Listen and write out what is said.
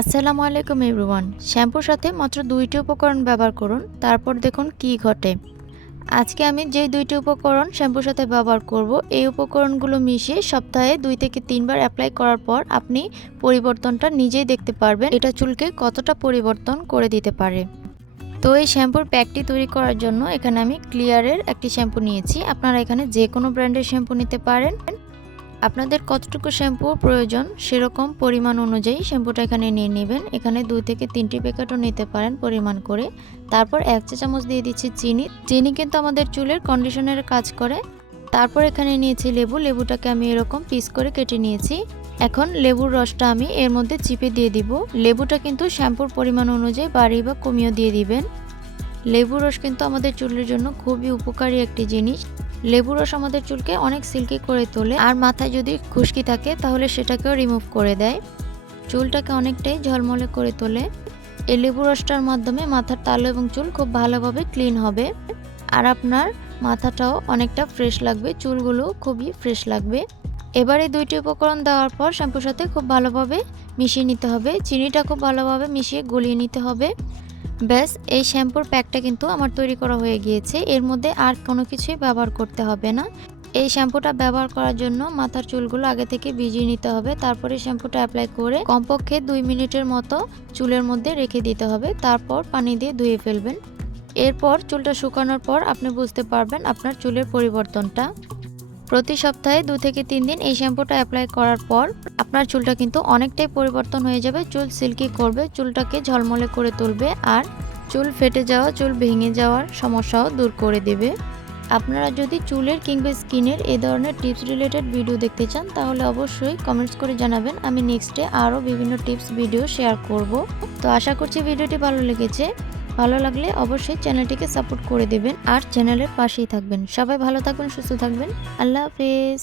আসসালামু আলাইকুম এভরিওয়ান। শ্যাম্পুর সাথে মাত্র ২টি উপকরণ ব্যবহার করুন, তারপর দেখুন কি ঘটে। আজকে আমি যে ২টি উপকরণ শ্যাম্পুর সাথে ব্যবহার করব, এই উপকরণগুলো মিশিয়ে সপ্তাহে ২ থেকে ৩ বার অ্যাপ্লাই করার পর আপনি পরিবর্তনটা নিজেই দেখতে পারবেন, এটা চুলকে কতটা পরিবর্তন করে দিতে পারে। তো এই শ্যাম্পুর প্যাকটি তৈরি করার জন্য এখানে আমি ক্লিয়ারের একটি শ্যাম্পু নিয়েছি। আপনারা এখানে যে কোনো ব্র্যান্ডের শ্যাম্পু নিতে পারেন। আপনাদের কতটুকু শ্যাম্পু প্রয়োজন সেরকম পরিমাণ অনুযায়ী শ্যাম্পুটা এখানে নিয়ে নেবেন। এখানে 2 থেকে 3টি প্যাকেটও নিতে পারেন পরিমাণ করে। তারপর 1 চা চামচ দিয়ে দিচ্ছি চিনি। চিনি কিন্তু আমাদের চুলের কন্ডিশনারের কাজ করে। তারপর এখানে নিয়েছি লেবু। লেবুটাকে আমি এরকম পিস করে কেটে নিয়েছি। এখন লেবুর রসটা আমি এর মধ্যে চিপে দিয়ে দিব। লেবুটা কিন্তু শ্যাম্পুর পরিমাণ অনুযায়ী বাড়িয়ে বা কমিয়ে দিয়ে দিবেন। লেবুর রস কিন্তু আমাদের চুলের জন্য খুবই উপকারী একটি জিনিস। লেবুর রস আমাদের চুলকে অনেক সিল্কি করে তোলে, আর মাথায় যদি খুশকি থাকে তাহলে সেটাকেও রিমুভ করে দেয়, চুলটাকে অনেকটাই ঝলমলে করে তোলে। এই লেবুর রসটার মাধ্যমে মাথার তালু এবং চুল খুব ভালোভাবে ক্লিন হবে, আর আপনার মাথাটাও অনেকটা ফ্রেশ লাগবে, চুলগুলো খুবই ফ্রেশ লাগবে। এবারে 2টি উপকরণ দেওয়ার পর শ্যাম্পুর সাথে খুব ভালোভাবে মিশিয়ে নিতে হবে। চিনিটা খুব ভালোভাবে মিশিয়ে গলিয়ে নিতে হবে। ব্যাস, এই শ্যাম্পুর প্যাকটা কিন্তু আমার তৈরি করা হয়ে গিয়েছে। এর মধ্যে আর কোনো কিছুই ব্যবহার করতে হবে না। এই শ্যাম্পুটা ব্যবহার করার জন্য মাথার চুলগুলো আগে থেকে ভিজিয়ে নিতে হবে। তারপরে শ্যাম্পুটা অ্যাপ্লাই করে কমপক্ষে 2 মিনিটের মতো চুলের মধ্যে রেখে দিতে হবে। তারপর পানি দিয়ে ধুয়ে ফেলবেন। এরপর চুলটা শুকানোর পর আপনি বুঝতে পারবেন আপনার চুলের পরিবর্তনটা। প্রতি সপ্তাহে 2 থেকে 3 দিন এই শ্যাম্পুটা অ্যাপ্লাই করার পর আপনার চুলটা কিন্তু অনেকটাই পরিবর্তন হয়ে যাবে। চুল সিল্কি করবে, চুলটাকে ঝলমলে করে তুলবে, আর চুল ফেটে যাওয়া, চুল ভেঙে যাওয়ার সমস্যাও দূর করে দেবে। আপনারা যদি চুলের কিংবা স্কিনের এই ধরনের টিপস রিলেটেড ভিডিও দেখতে চান তাহলে অবশ্যই কমেন্টস করে জানাবেন। আমি নেক্সটে আরও বিভিন্ন টিপস ভিডিও শেয়ার করব। তো আশা করছি ভিডিওটি ভালো লেগেছে। ভালো লাগলে অবশ্যই চ্যানেলটিকে সাপোর্ট করে দেবেন আর চ্যানেলের পাশেই থাকবেন। সবাই ভালো থাকবেন, সুস্থ থাকবেন। আল্লাহ হাফেজ।